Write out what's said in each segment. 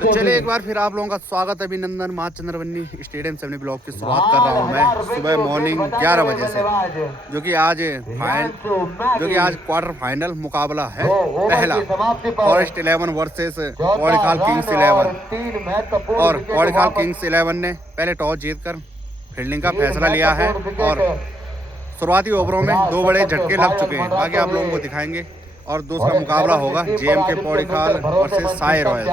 तो चलिए एक बार फिर आप लोगों का स्वागत है अभिनंदन माँ चंद्रवन्नी स्टेडियम से अपने ब्लॉग की शुरुआत कर रहा हूँ मैं सुबह मॉर्निंग 11 बजे से, जो कि आज क्वार्टर फाइनल मुकाबला है पहला फॉरेस्ट 11 वर्सेस पौड़ीखाल किंग्स 11। और पौड़ीखाल किंग्स 11 ने पहले टॉस जीतकर फील्डिंग का फैसला लिया है और शुरुआती ओवरों में 2 बड़े झटके लग चुके हैं। बाकी आप लोगों को दिखाएंगे। और दूसरा मुकाबला होगा जेएमके पौड़ीखाल वर्सेस साई रॉयल्स।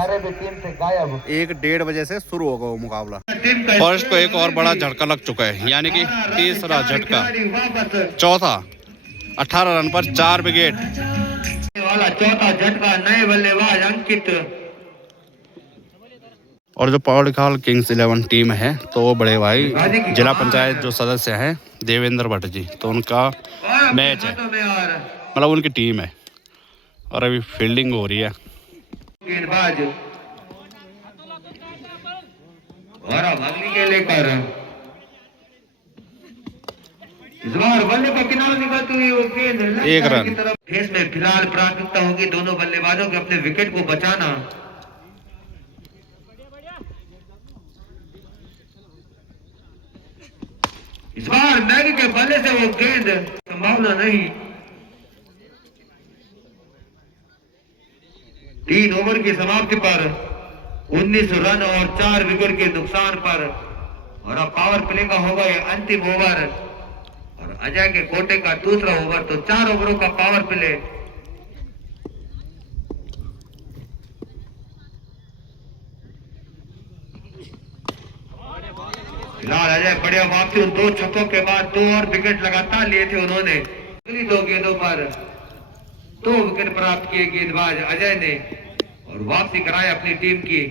1-1:30 बजे से शुरू होगा वो मुकाबला। फॉरेस्ट को एक और बड़ा झटका लग चुका है, यानी कि तीसरा झटका, चौथा 18 रन पर 4 विकेट वाला चौथा झटका नए बल्लेबाज अंकित। और जो पौड़ीखाल किंग्स 11 टीम है तो वो बड़े भाई जिला पंचायत जो सदस्य हैं देवेंद्र भट्ट जी, तो उनका मैच है, मतलब उनकी टीम है। और अभी फील्डिंग हो रही है। गेंदबाज और अगली के लेकर इस बार बल्ले पर किनारे निकलती हुई वो गेंद 1 रन। फेस में फिलहाल प्राथमिकता होगी दोनों बल्लेबाजों के अपने विकेट को बचाना। इस बार मैगी के बल्ले से वो गेंद संभावना नहीं। 3 ओवर की समाप्ति पर 19 रन और 4 विकेट के नुकसान पर, और अब पावर प्ले का होगा ये अंतिम ओवर और अजय के कोटे का दूसरा ओवर, तो 4 ओवरों का पावर प्ले। फिलहाल अजय बढ़िया वापसी, उन 2 छक्कों के बाद 2 और विकेट लगातार लिए थे उन्होंने। अगली 2 गेंदों पर 2 विकेट प्राप्त किए गेंदबाज अजय ने और वापसी कराई अपनी टीम की।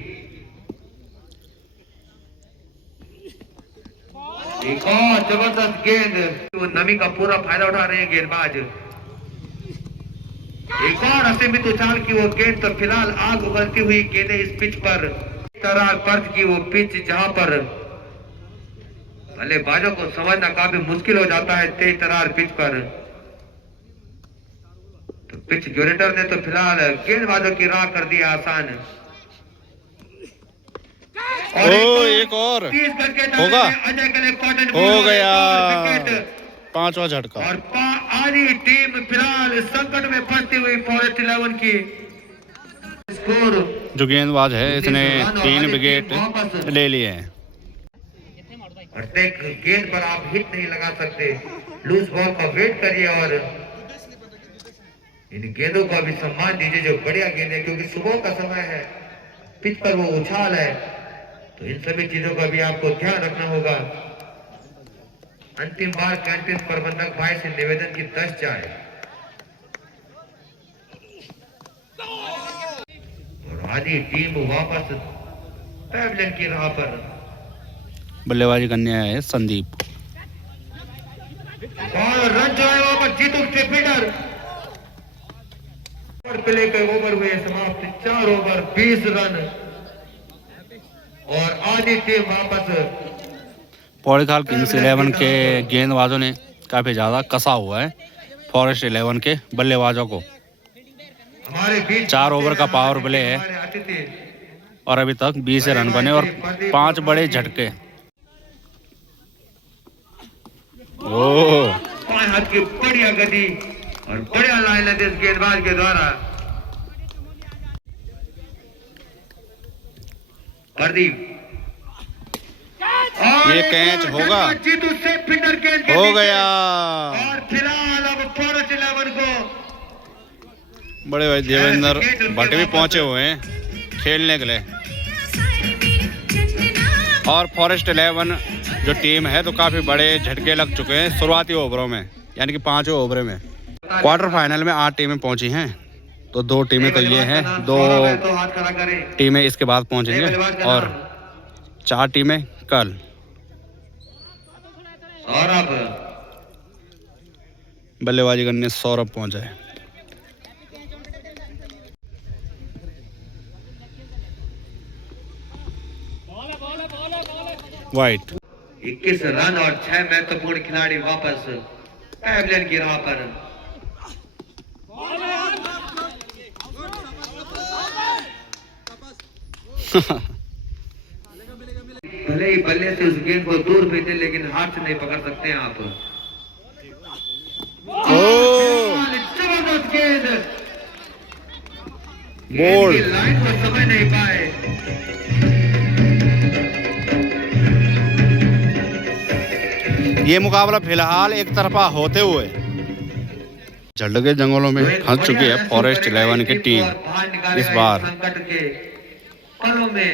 एक और जबरदस्त गेंद, वो नमी का पूरा फायदा उठा रहे हैं गेंदबाज। एक और असीमित उछाल की वो गेंद, तो फिलहाल आग उगलती हुई गेंदें इस पिच पर, तरार पर्थ की वो पिच जहां पर बल्लेबाजों को समझना काफी मुश्किल हो जाता है तेज तरार पिच पर। तो पिच क्यूरेटर ने तो फिलहाल गेंदबाजों की राह कर दी आसान। और एक और होगा, हो गया 5वां झटका। और आधी टीम फिलहाल संकट में फंसती हुई फॉरेस्ट 11 की। स्कोर जो गेंदबाज है इसने 3 विकेट ले लिए हैं। और देख, गेंद पर आप हिट नहीं लगा सकते, लूज बॉल का वेट करिए और इन गेंदों को अभी सम्मान दीजिए जो बढ़िया गेंद है, क्योंकि सुबह का समय है, पिच पर वो उछाल है, तो इन सभी चीजों का भी आपको ध्यान रखना होगा। अंतिम बार कैंटीन प्रबंधक भाई से निवेदन की 10 जाए और आधी टीम वापस पैवलियन की राह पर। बल्लेबाजी करने आया है संदीप। और रन जो है वहां पर जीतू से फीडर और प्ले के ओवर हुए समाप्त। 4 ओवर 20 रन और आधी टीम वापस। पौड़ीखाल किंग्स 11 के गेंदबाजों ने काफी ज्यादा कसा हुआ है फॉरेस्ट 11 के बल्लेबाजों को। हमारे बीच 4 ओवर का पावर प्ले है और अभी तक 20 रन बने और 5 बड़े झटके। बाएं हाथ की बढ़िया गति और बढ़िया लाइन है इस गेंदबाज के द्वारा। प्रदीप, ये कैच होगा, जीतू से फिल्डर गेंद हो गया। और फिलहाल अब फॉरेस्ट 11 को बड़े भाई देवेंद्र भट्ट भी पहुंचे हुए हैं खेलने के लिए। और फॉरेस्ट 11 जो टीम है तो काफ़ी बड़े झटके लग चुके हैं शुरुआती ओवरों में, यानी कि 5 ओवर में। क्वार्टर फाइनल में 8 टीमें पहुंची हैं, तो 2 टीमें तो ये हैं, 2 टीमें इसके बाद पहुंचेंगे और 4 टीमें कल। बल्लेबाजी करने सौरभ पहुंचा है। वाइट 21 रन और 6 महत्वपूर्ण खिलाड़ी वापस पैवलियन की राह पर। भले ही बल्ले से उस गेंद को दूर भेजे लेकिन हाथ से नहीं पकड़ सकते हैं आप। जबरदस्त गेंद, बोल्ड। लाइन को समझ नहीं पाए। ये मुकाबला फिलहाल एक तरफा होते हुए झल्ड के जंगलों में फंस चुकी है फॉरेस्ट 11 की टीम। इस बार संकट के पलों में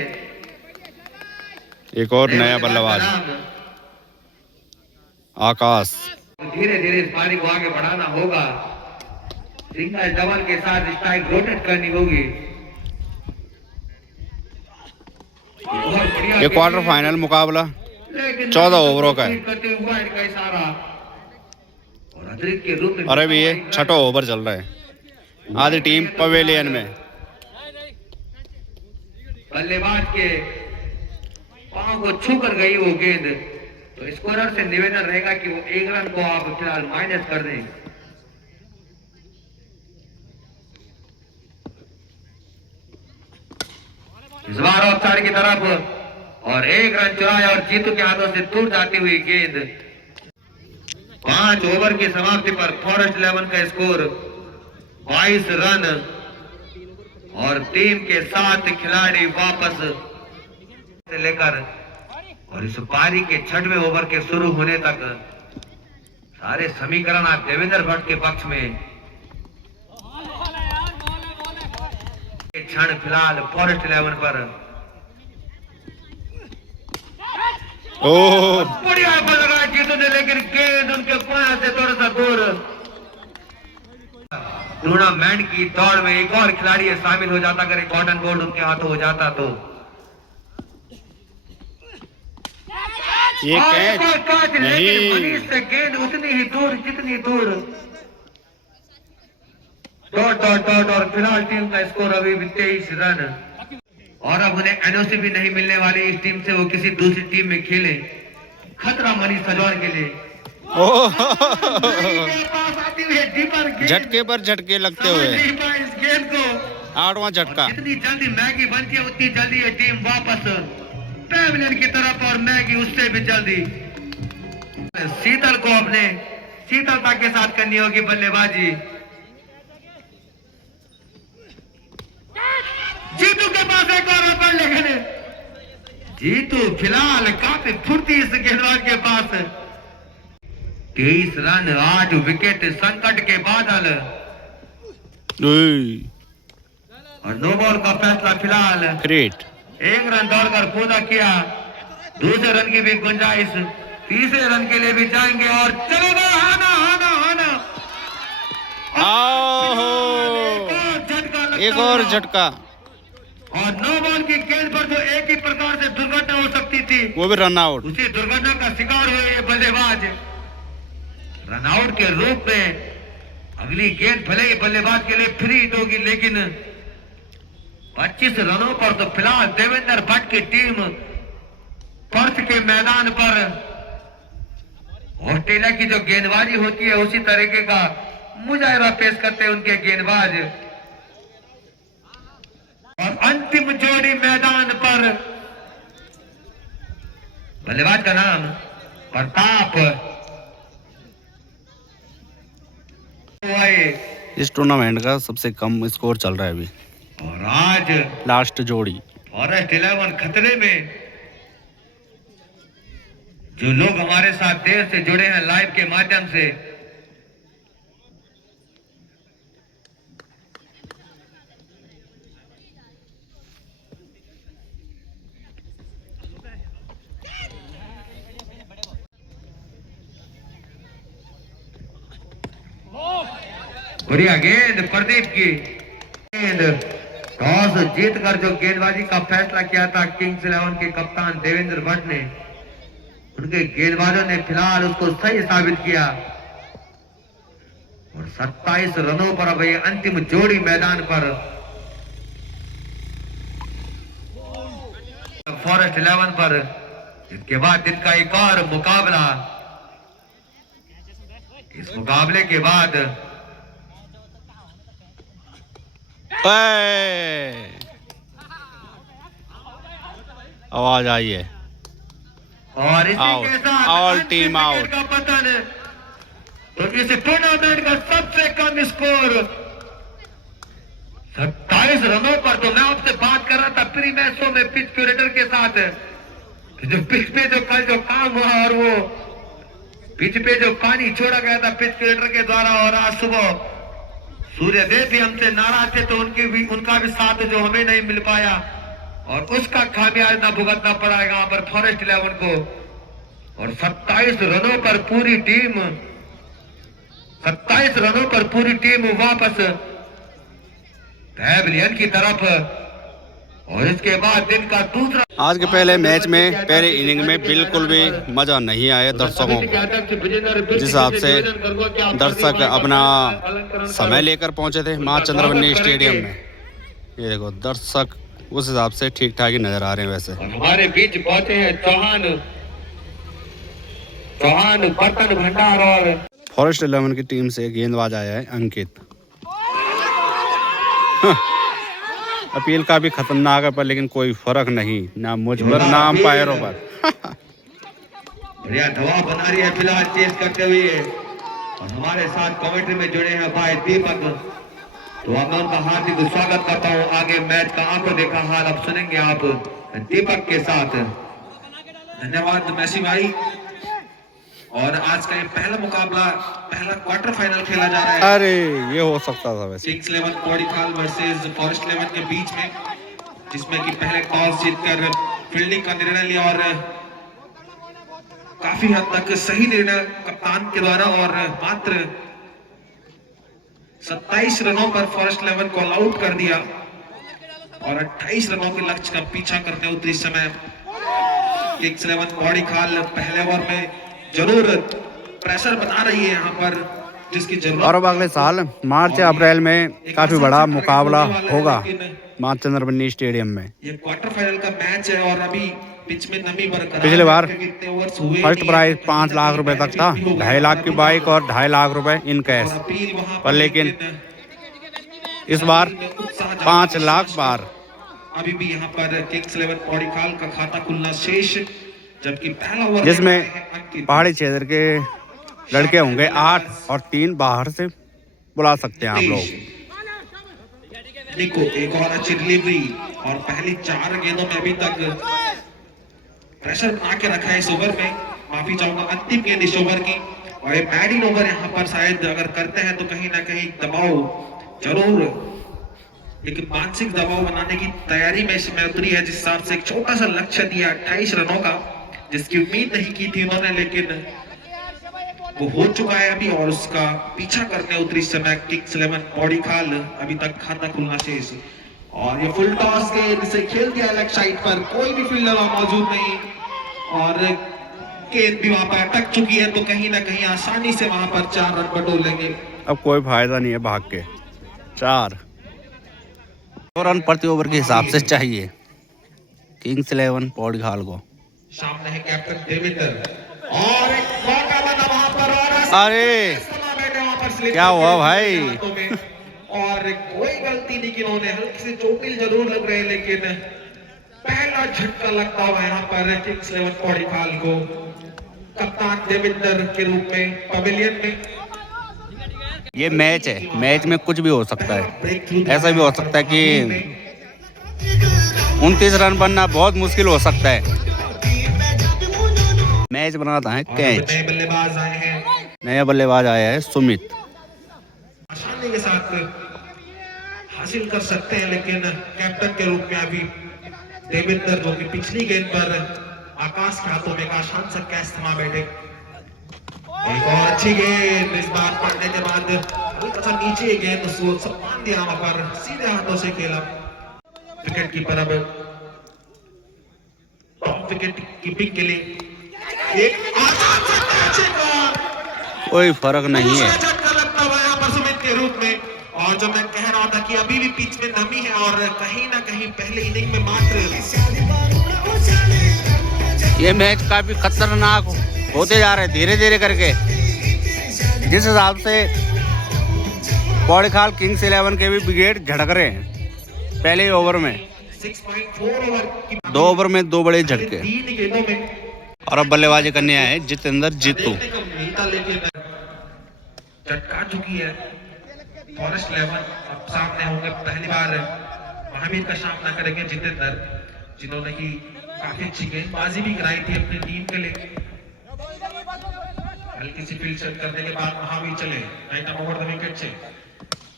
एक और नया बल्लेबाज आकाश। धीरे धीरे इस पारी को आगे बढ़ाना होगा। सिंगल डबल के साथ स्ट्राइक रोटेट करनी होगी। ये क्वार्टर फाइनल मुकाबला 14 ओवरों का है और अभी ये 6वां ओवर चल रहा है। आधी टीम पवेलियन में। बल्लेबाज के पांव को छू कर गई वो गेंद, तो स्कोरर से निवेदन रहेगा कि वो 1 रन को आप फिलहाल माइनस कर दें। इस बार ऑफ साइड की तरफ और 1 रन चुराया और जीतू के हाथों से दूर जाती हुई गेंद। 5 ओवर की समाप्ति पर फॉरेस्ट 11 का स्कोर 22 रन और टीम के 7 खिलाड़ी वापस से लेकर और इस पारी के 6वें ओवर के शुरू होने तक सारे समीकरण आज देवेंद्र भट्ट के पक्ष में। क्षण फिलहाल फॉरेस्ट 11 पर। बढ़िया बल लगा जीतू ने, लेकिन गेंद उनके पांव से थोड़ा सा दूर। टूर्नामेंट की दौड़ में एक और खिलाड़ी शामिल हो जाता, अगर एक कॉटन बोल्ड उनके हाथों हो जाता तो। ये कैच नहीं, मनीष से गेंद उतनी ही दूर जितनी दूर। डॉट और फिलहाल टीम का स्कोर अभी भी 23 रन और अब उन्हें एनओसी भी नहीं मिलने वाली इस टीम से। वो किसी दूसरी टीम में खेले, खतरा मनीष सजवार के लिए। झटके पर झटके लगते हुए इस गेंद को 8वां झटका। जितनी जल्दी मैगी बनती है उतनी जल्दी ये टीम वापस पैविलियन की तरफ और मैगी उससे भी जल्दी। शीतल को अपने शीतलता के साथ करनी होगी बल्लेबाजी। जीतू के पास एक और ओवर, लेकिन जीतू फिलहाल काफी फुर्ती इस गेंदबाज के पास। 23 रन, 8 विकेट, संकट के बादल और नो बॉल का फैसला फिलहाल। ग्रेट। 1 रन दौड़कर पूरा किया, दूसरे रन की भी गुंजाइश, तीसरे रन के लिए भी जाएंगे और चलेगा। हाना एक और झटका और नो बॉल की गेंद पर जो एक ही प्रकार से दुर्घटना हो सकती थी, वो भी रन आउट। उसी दुर्घटना का शिकार हुए ये बल्लेबाज। रन आउट के रूप में अगली गेंद भले ही बल्लेबाज के लिए फ्री हिट होगी, लेकिन 25 रनों पर तो फिलहाल देवेंद्र भट्ट की टीम फर्श के मैदान पर ऑस्ट्रेलिया की जो गेंदबाजी होती है उसी तरीके का मुजाहिरा पेश करते हैं उनके गेंदबाज। और अंतिम जोड़ी मैदान पर, बल्लेबाज का नाम प्रताप। इस टूर्नामेंट का सबसे कम स्कोर चल रहा है अभी और आज लास्ट जोड़ी। फॉरेस्ट 11 खतरे में। जो लोग हमारे साथ देर से जुड़े हैं लाइव के माध्यम से, बढ़िया गेंद प्रदीप की गेंद। टॉस जीतकर जो गेंदबाजी का फैसला किया था किंग्स 11 के कप्तान देवेंद्र भट्ट ने, उनके गेंदबाजों ने फिलहाल उसको सही साबित किया और 27 रनों पर अब ये अंतिम जोड़ी मैदान पर। फॉरेस्ट 11 पर इसके बाद दिन का एक और मुकाबला। इस मुकाबले के बाद आवाज आई है और इसी Out. के साथ All अंतिम team विकेट out. का पतन। तो इस टूर्नामेंट का सबसे कम स्कोर 27 रनों पर। तो मैं आपसे बात कर रहा था प्री मैचों में पिच क्यूरेटर के साथ, जो पिच पे जो कल जो काम हुआ और वो पिच पे जो पानी छोड़ा गया था पिच क्यूरेटर के द्वारा, और आज सुबह सूर्यदेव भी हमसे नाराज थे, तो उनका भी साथ जो हमें नहीं मिल पाया, और उसका खामियाजा भुगतना पड़ा यहाँ पर फॉरेस्ट 11 को। और 27 रनों पर पूरी टीम 27 रनों पर पूरी टीम वापस पैवेलियन की तरफ। और इसके बाद दिन का दूसरा आज के पहले मैच में पहले इनिंग में बिल्कुल भी मजा नहीं आया दर्शकों को, जिस हिसाब से दर्शक अपना समय लेकर पहुंचे थे मां चंद्रवनी स्टेडियम में। ये देखो दर्शक उस हिसाब से ठीक ठाक ही नजर आ रहे हैं। वैसे हमारे बीच पहुंचे हैं चौहान बर्तन भंडार और फॉरेस्ट 11 की टीम से गेंदबाज आया है अंकित। अपील का भी खतरनाक है पर लेकिन कोई फर्क नहीं, ना मुझ पर ना अंपायरों पर। बढ़िया दबाव बना रही है फिलहाल चेस करते हुए। और हमारे साथ कमेंट्री में जुड़े हैं भाई दीपक, तो मैं उनका हार्दिक स्वागत करता हूँ। आगे मैच का आंखों देखा हाल अब सुनेंगे आप दीपक के साथ। धन्यवाद मैसी भाई। और आज का ये पहला मुकाबला, पहला क्वार्टर फाइनल खेला जा रहा है अरे ये हो सकता था वैसे, किंग्स 11 कोड़ीखाल वर्सेस फॉरेस्ट 11 के बीच में, जिसमें कि पहले टॉस जीतकर फील्डिंग का निर्णय लिया और काफी हद तक सही निर्णय कप्तान के द्वारा, और मात्र 27 रनों पर फॉरेस्ट 11 को ऑल आउट कर दिया और 28 रनों के लक्ष्य का पीछा करते उतरी समय किंग्स 11 कोड़ीखाल पहले ओवर में जरूर प्रेशर बना रही है यहाँ पर, जिसकी जरूरत। और अब अगले साल मार्च या अप्रैल में काफी बड़ा मुकाबला होगा मां चंद्रवनी स्टेडियम में। ये क्वार्टर फाइनल का मैच है और अभी पिच में नमी बरकरार। पिछले बार कितने ओवर्स हुए फर्स्ट प्राइज 5 लाख रुपए तक था, 2.5 लाख की बाइक और 2.5 लाख रुपए इन कैश, पर लेकिन इस बार 5 लाख बार। अभी भी यहाँ पर किंग्स 11 कोड़ीखाल का खाता खुलना शेष, जबकि पहला ओवर जिसमें पहाड़ी क्षेत्र के लड़के होंगे 8 और 3 बाहर से बुला सकते हैं आप लोग। निको एक और अच्छी डिलीवरी, और पहली 4 गेंदों में अभी तक प्रेशर बना के रखा है इस ओवर में। माफी चाहूंगा, अंतिम गेंद इस ओवर की, और ये मैडिन ओवर यहाँ पर शायद अगर करते हैं तो कहीं ना कहीं दबाव जरूर, लेकिन मानसिक दबाव बनाने की तैयारी में इसमें उतरी है, जिस हिसाब से एक छोटा सा लक्ष्य दिया 28 रनों का, जिसकी उम्मीद नहीं की थी उन्होंने, लेकिन वो हो चुका है अभी, और उसका पीछा करने उतरी समय किंग्स 11 कोड़ीखाल। अभी तक खाता खुलना शेष, और ये फुल टॉस गेंद से खेल दिया लेग साइड पर, कोई भी फील्डर मौजूद नहीं, और गेंद भी वहां पर अटक चुकी है, तो कहीं ना कहीं आसानी से वहां पर 4 रन बटोर लेंगे। अब कोई फायदा नहीं है भाग के, 4 रन प्रति ओवर के हिसाब से चाहिए किंग्स 11 कोड़ीखाल को। सामने है कैप्टन देवेंद्र, और एक मौका बना वहां पर, और अरे वहां पर स्लिप क्या हुआ भाई? और कोई गलती नहीं की उन्होंने, हल्की सी चोटिल जरूर लग रहे, लेकिन पहला झटका लगता हुआ यहाँ पर किंग्स 11 कोड़ीखाल को, कप्तान देवेंद्र के रूप में पवेलियन में। ये मैच है, मैच में कुछ भी हो सकता है। ऐसा भी हो सकता है कि 29 रन बनना बहुत मुश्किल हो सकता है। मैच बनाता है कैच। नए बल्लेबाज आए हैं, नया बल्लेबाज आया है सुमित। आसानी के साथ हासिल कर सकते हैं, लेकिन कैप्टन के रूप में अभी देवेंद्र, जो कि पिछली गेंद पर आकाश के हाथों में एक आसान सा कैच थमा बैठे। एक और अच्छी गेंद इस बार पड़ने के बाद हल्का सा नीचे गेंद उसको सम्मान दिया, वहां पर सीधे हाथों से खेला। विकेट कीपर अब टॉप विकेट कीपिंग के लिए एक आसान सा कैच का कोई फर्क नहीं है। झटका लगता हुआ यहाँ पर सुमित के रूप में। और जो मैं कह रहा था कि अभी भी पिच में नमी है, और कहीं ना कहीं पहले इनिंग में मात्र ये मैच काफी खतरनाक होते जा रहे धीरे धीरे करके, जिस हिसाब से कोड़ीखाल किंग्स 11 के भी विकेट झटक रहे हैं पहले ही ओवर में। 6.4 ओवर की 2 ओवर में 2 बड़े झटके। 3 गेंदों में और अब बल्लेबाजी करने आए जितेंद्र जीतू। देखने को मिलता, लेकिन चटका चुकी है फॉरेस्ट 11। अब सामने होंगे पहली बार महावीर का सामना करेंगे जितेंद्र, जिन्होंने की काफी अच्छी गेंदबाजी भी कराई थी अपनी टीम के लिए। हल्की सी फील्ड सेट करने के बाद महावीर चले राइट ओवर द विकेट से।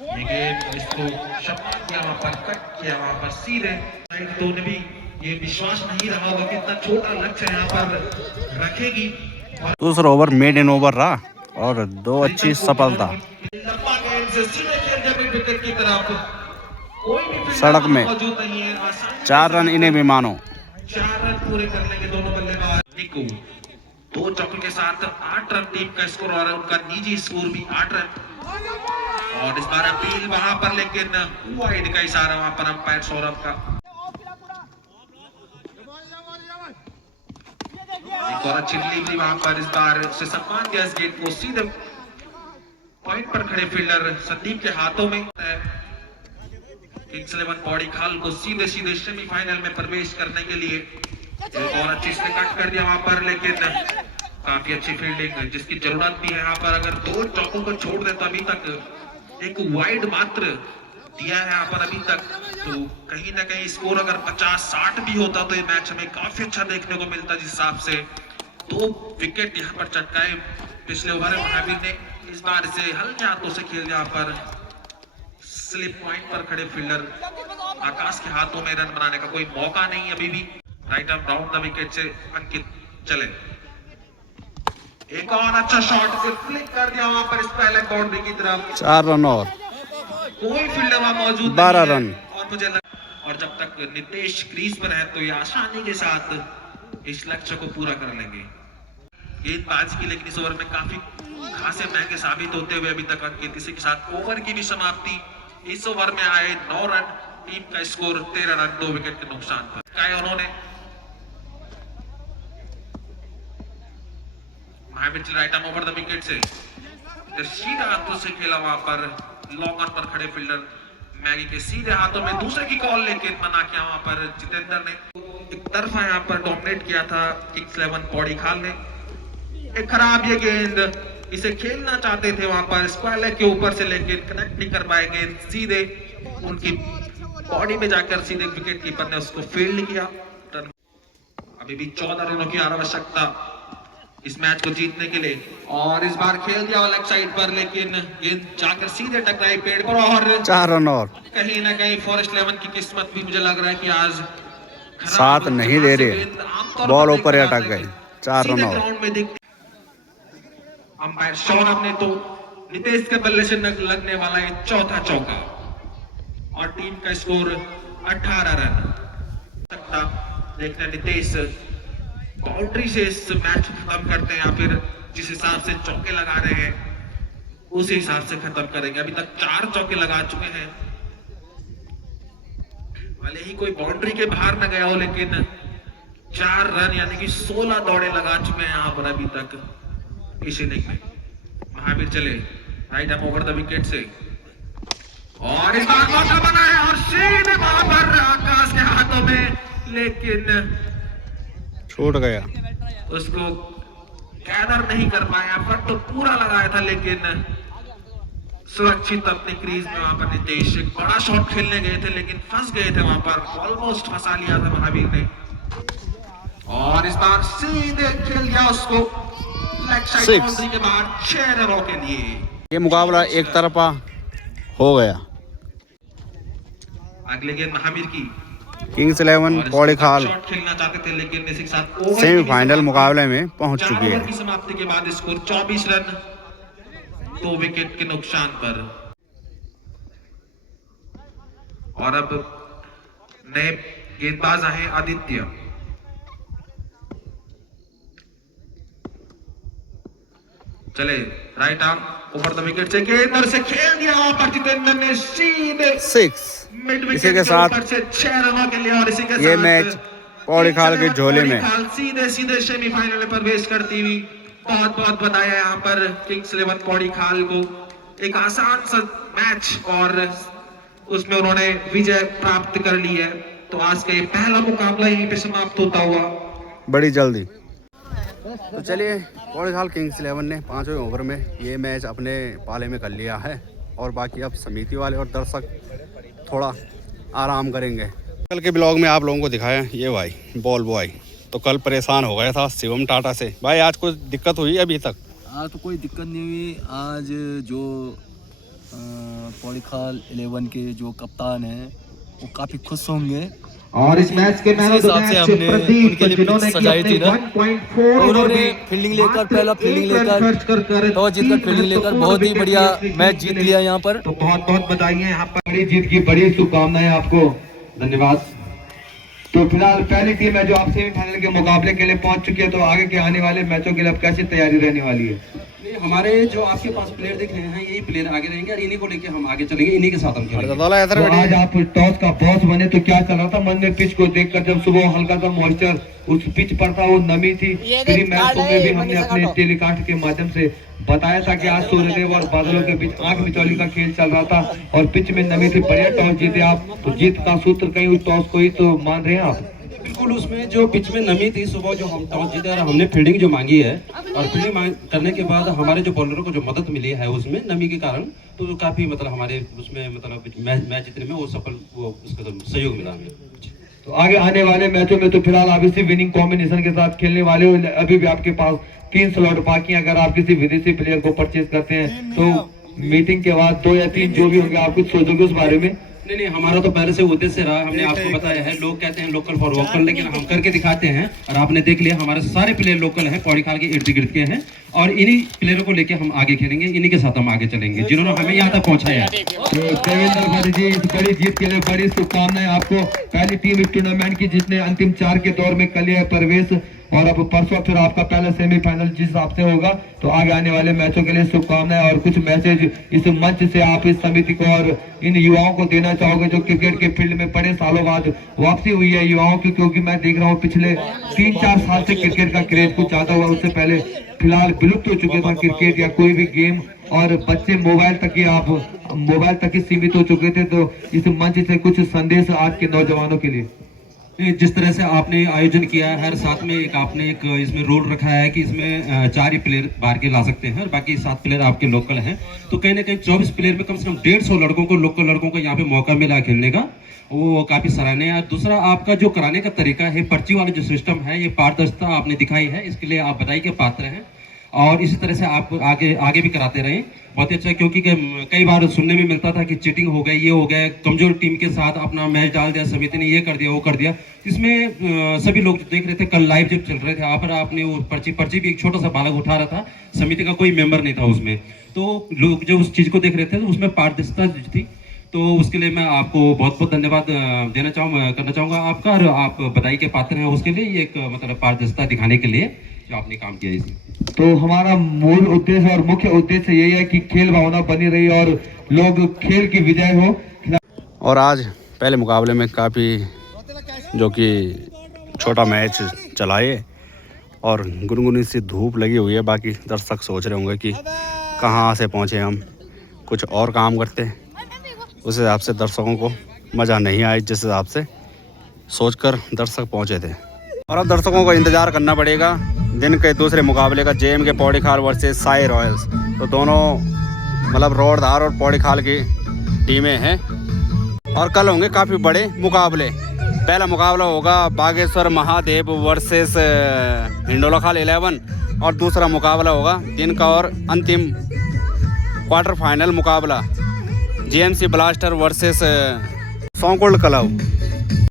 ये गेंद इसको शॉट किया, वहां पर कट किया, वहां पर सीधे साइड। तो ने भी ये विश्वास नहीं रहा होगा कि इतना छोटा लक्ष्य यहाँ पर रखेगी। दूसरा ओवर मेड इन ओवर रहा और 2 अच्छी सफलता। लंबा गेंद से सीधे खेल दिया विकेट की तरफ। कोई भी फील्डर सड़क में मौजूद नहीं है। आसानी 4 रन इन्हें भी मानो। 4 रन पूरे कर लेंगे दोनों बल्लेबाज। निकू 2 चौकों के साथ 8 रन टीम का स्कोर और उनका निजी स्कोर भी 8 रन। और इस बार अपील वहां पर, लेकिन वाइड का इशारा वहां पर अंपायर सौरभ का। एक और अच्छी डिलीवरी वहां पर, इस बार से सम्मान दिया इस गेंद को सीधे पॉइंट पर खड़े फील्डर संदीप के हाथों में। किंग्स 11 पौड़ी खाल को सीधे सीधे सेमीफाइनल में प्रवेश करने के लिए एक और अच्छी से कट कर दिया वहां पर, लेकिन काफी अच्छी फील्डिंग जिसकी जरूरत भी है यहाँ पर। अगर 2 चौकों को छोड़ दे तो अभी तक एक वाइड मात्र दिया है यहाँ पर अभी तक, तो कहीं ना कहीं स्कोर अगर 50-60 भी होता तो ये मैच हमें काफी अच्छा देखने को मिलता। जिस हिसाब से 2 विकेट यहाँ पर चटकाए पिछले ओवर में महावीर ने, इस बार से हल्के हाथों से खेल यहाँ पर स्लिप पॉइंट पर खड़े फील्डर आकाश के हाथों में रन बनाने का कोई मौका नहीं अभी भी। Right arm down the wicket से अंकित चले, एक और अच्छा शॉट से फ्लिक कर दिया वहां पर इस पहले बाउंड्री की तरफ। 4 रन और कोई फील्डर वहां मौजूद 12 नहीं है। रन। और मुझे और जब तक नितेश क्रीज पर है तो ये आसानी के साथ इस लक्ष्य को पूरा कर लेंगे। गेंदबाजी की लेकिन इस ओवर में काफी खासे महंगे साबित होते हुए अभी तक अंकित। इसी के साथ ओवर की भी समाप्ति। इस ओवर में आए 9 रन, टीम का स्कोर 13 रन 2 विकेट के नुकसान पर। क्या उन्होंने Mahavir right arm over the wicket से सीधे हाथों से खेला वहां पर लॉन्ग ऑन पर खड़े फील्डर मैगी के सीधे हाथों में दूसरे की कॉल, लेकिन मना किया वहां पर जितेंद्र ने। एक तरफा यहाँ पर डोमिनेट किया था किंग्स 11 पौड़ी खाल ने। एक खराब ये गेंद, इसे खेलना चाहते थे वहां पर स्क्वायर लेग के ऊपर से, लेकिन कनेक्ट नहीं कर पाए। गेंद सीधे उनकी बॉडी में जाकर सीधे विकेट कीपर ने उसको फील्ड किया। अभी भी 14 रनों की आवश्यकता इस मैच को जीतने के लिए। और इस बार खेल दिया लेग साइड पर, लेकिन गेंद जाकर सीधे टकराई पेड़ पर। और 4 रन और कहीं ना कहीं फॉरेस्ट 11 की किस्मत भी मुझे लग रहा है कि आज साथ नहीं दे रहे, बॉल ऊपर अटक गई। 4 रन और अंपायर सौरभ ने तो नितेश के बल्ले से लगने वाला ये चौथा चौका और टीम का स्कोर 18 रन। देखना नितेश बाउंड्री से इस मैच को खत्म करते हैं या फिर जिस हिसाब से चौके लगा रहे हैं उस हिसाब से खत्म करेंगे। अभी तक 4 चौके लगा चुके हैं, भले ही कोई बाउंड्री के बाहर न गया हो, लेकिन 4 रन यानी कि 16 दौड़े लगा चुके हैं यहाँ पर अभी तक इस इनिंग में। महावीर चले right arm over the wicket से और इस बार मौका बना है और सीधे वहां पर आकाश के हाथों में, लेकिन छूट गया, उसको गैदर नहीं कर पाया। पर तो पूरा लगाया था, लेकिन सुरक्षित अपनी क्रीज में वहां पर नितेश एक बड़ा शॉट खेलने गए थे, लेकिन फंस गए थे वहां पर। ऑलमोस्ट फंसा लिया था महावीर ने और इस बार सीधे खेल दिया उसको लेग साइड बाउंड्री के बाद 6 रनों के लिए। ये मुकाबला एक तरफा हो गया। अगले गेंद महावीर की, किंग्स 11 पौड़ी खाल शॉट खेलना चाहते थे, लेकिन इसी के साथ सेमीफाइनल मुकाबले में पहुंच चुकी है। ओवर की समाप्ति के बाद स्कोर 24 रन 2 विकेट के नुकसान पर। और अब नए गेंदबाज आए आदित्य। चले right arm over the wicket से गेंद से खेल दिया वहां पर जितेंद्र ने सीधे 6। इसी के साथ 6 रनों के लिए और इसी के ये साथ मैच पौड़ी खाल के झोले में सीधे सीधे सेमीफाइनल में प्रवेश करती हुई। बहुत बहुत बताया यहाँ पर किंग्स 11 पौड़ी खाल को। एक आसान सा मैच और उसमें उन्होंने विजय प्राप्त कर ली है। तो आज का ये पहला मुकाबला यहीं पे समाप्त होता हुआ बड़ी जल्दी। तो चलिए, पौड़ीखाल किंग्स 11 ने 5वें ओवर में ये मैच अपने पाले में कर लिया है और बाकी अब समिति वाले और दर्शक थोड़ा आराम करेंगे। कल के ब्लॉग में आप लोगों को दिखाया ये भाई बॉल बॉय, तो कल परेशान हो गया था शिवम टाटा से। भाई आज कोई दिक्कत हुई अभी तक? आज तो कोई दिक्कत नहीं हुई। आज जो पौड़ीखाल 11 के जो कप्तान हैं वो काफ़ी खुश होंगे और इस मैच के मैच हिसाब से हमने उनके लिए पिच सजाई थी ना, उन्होंने फील्डिंग लेकर पहला फील्डिंग लेकर टॉस जीतकर फील्डिंग लेकर बहुत ही बढ़िया मैच जीत लिया यहाँ पर। तो बहुत बहुत बधाई है यहाँ पर, बड़ी जीत की बड़ी शुभकामनाएं आपको, धन्यवाद। तो फिलहाल पहली टीम है जो आप सेमीफाइनल के मुकाबले के लिए पहुंच चुकी है, तो आगे के आने वाले मैचों के लिए अब कैसी तैयारी रहने वाली है? हमारे जो आपके पास प्लेयर दिख रहे हैं यही प्लेयर आगे रहेंगे और इन्हीं को लेके हम आगे चलेंगे, इन्हीं के साथ हम खेलेंगे। तो आज आप टॉस का बॉस बने तो क्या चल रहा था मन में पिच को देखकर? जब सुबह हल्का सा मॉइस्चर उस पिच पर था, वो नमी थी, प्री मैच में भी हमने अपने टेलीकास्ट के माध्यम से बताया था कि आज सूर्यदेव और बादलों के बीच आंख मिचौली का खेल चल रहा था और पिच में नमी थी। बढ़िया टॉस जीते आप, तो जीत का सूत्र कहीं उस टॉस को ही तो मान रहे हैं आप? बिल्कुल, उसमें जो पिच में नमी थी सुबह जो हम टॉस जीते और हमने फील्डिंग जो मांगी है और फील्डिंग करने के बाद हमारे जो बॉलरों को जो मदद मिली है उसमें नमी के कारण, तो काफी मतलब हमारे उसमें मतलब मैच जीतने में वो सफल वो उसका सहयोग मिला हमें। तो आगे आने वाले मैचों में तो फिलहाल आप इसी विनिंग कॉम्बिनेशन के साथ खेलने वाले हो। अभी भी आपके पास 3 स्लॉट बाकी हैं। अगर आप किसी विदेशी प्लेयर को परचेज करते हैं तो मीटिंग के बाद 2 या 3 जो भी होंगे आप कुछ सोचोगे उस बारे में? नहीं, हमारा तो पहले से उद्देश्य रहा, हमने आपको बताया है। लोग कहते हैं लोकल फॉर वोकल, लेकिन हम करके दिखाते हैं और आपने देख लिया हमारे सारे प्लेयर लोकल हैं, पौड़ीखाल के इर्द गिर्द के हैं और इन्हीं प्लेयरों को लेके हम आगे खेलेंगे, इन्हीं के साथ हम आगे चलेंगे जिन्होंने हमें यहाँ तक पहुँचाया। तो देवेंद्र भट्ट जी, इस बड़ी जीत के लिए बड़ी शुभकामनाएं आपको। पहली टीम इस टूर्नामेंट की जिसने अंतिम 4 के दौर में कर लिया है प्रवेश और अब परसों फिर आपका पहला सेमीफाइनल जिस हिसाब से होगा, तो आगे आने वाले मैचों के लिए शुभकामनाएं। और कुछ मैसेज इस मंच से आप इस समिति को और इन युवाओं को देना चाहोगे जो क्रिकेट के फील्ड में बड़े सालों बाद वापसी हुई है युवाओं की? क्योंकि मैं देख रहा हूँ पिछले 3-4 साल से क्रिकेट का क्रेज कुछ ज्यादा हुआ, उससे पहले फिलहाल विलुप्त हो चुके था क्रिकेट या कोई भी गेम और बच्चे मोबाइल तक ही सीमित हो चुके थे। तो इस मंच से कुछ संदेश आज के नौजवानों के लिए? जिस तरह से आपने आयोजन किया है, हर साथ में आपने एक इसमें रोल रखा है कि इसमें 4 ही प्लेयर बाहर के ला सकते हैं और बाकी 7 प्लेयर आपके लोकल हैं, तो कहीं ना कहीं 24 प्लेयर में कम से कम 150 लड़कों को, लोकल लड़कों को यहाँ पे मौका मिला खेलने का, वो काफी सराहनीय है। दूसरा, आपका जो कराने का तरीका है, पर्ची वाला जो सिस्टम है, ये पारदर्शिता आपने दिखाई है, इसके लिए आप बधाई के पात्र हैं और इसी तरह से आप आगे भी कराते रहें। बहुत ही अच्छा, क्योंकि कई बार सुनने में मिलता था कि चीटिंग हो गई, ये हो गया, कमजोर टीम के साथ अपना मैच डाल दिया, समिति ने ये कर दिया वो कर दिया। इसमें सभी लोग देख रहे थे, कल लाइव जब चल रहे थे आप, आपने वो पर्ची भी एक छोटा सा बालक उठा रहा था, समिति का कोई मेंबर नहीं था उसमें, तो लोग जो उस चीज को देख रहे थे तो उसमें पारदर्शिता थी। तो उसके लिए मैं आपको बहुत बहुत धन्यवाद करना चाहूँगा आपका, और आप बधाई के पात्र हैं उसके लिए, एक मतलब पारदर्शिता दिखाने के लिए जो आपने काम किया इसमें। तो हमारा मूल उद्देश्य और मुख्य उद्देश्य यही है कि खेल भावना बनी रही और लोग खेल की विजय हो। और आज पहले मुकाबले में काफ़ी जो कि छोटा मैच चलाए और गुनगुनी सी धूप लगी हुई है। बाकी दर्शक सोच रहे होंगे कि कहाँ से पहुँचे हम, कुछ और काम करते। उस हिसाब से दर्शकों को मज़ा नहीं आया जिस हिसाब से सोचकर दर्शक पहुँचे थे। और अब दर्शकों को इंतज़ार करना पड़ेगा दिन के दूसरे मुकाबले का, JM के पौड़ीखाल वर्सेस साई रॉयल्स। तो दोनों मतलब रोडधार और पौड़ीखाल की टीमें हैं और कल होंगे काफ़ी बड़े मुकाबले। पहला मुकाबला होगा बागेश्वर महादेव वर्सेस हिंडोलाखाल 11 और दूसरा मुकाबला होगा दिन का और अंतिम क्वार्टर फाइनल मुकाबला JMC ब्लास्टर वर्सेस सौंकुल क्लब।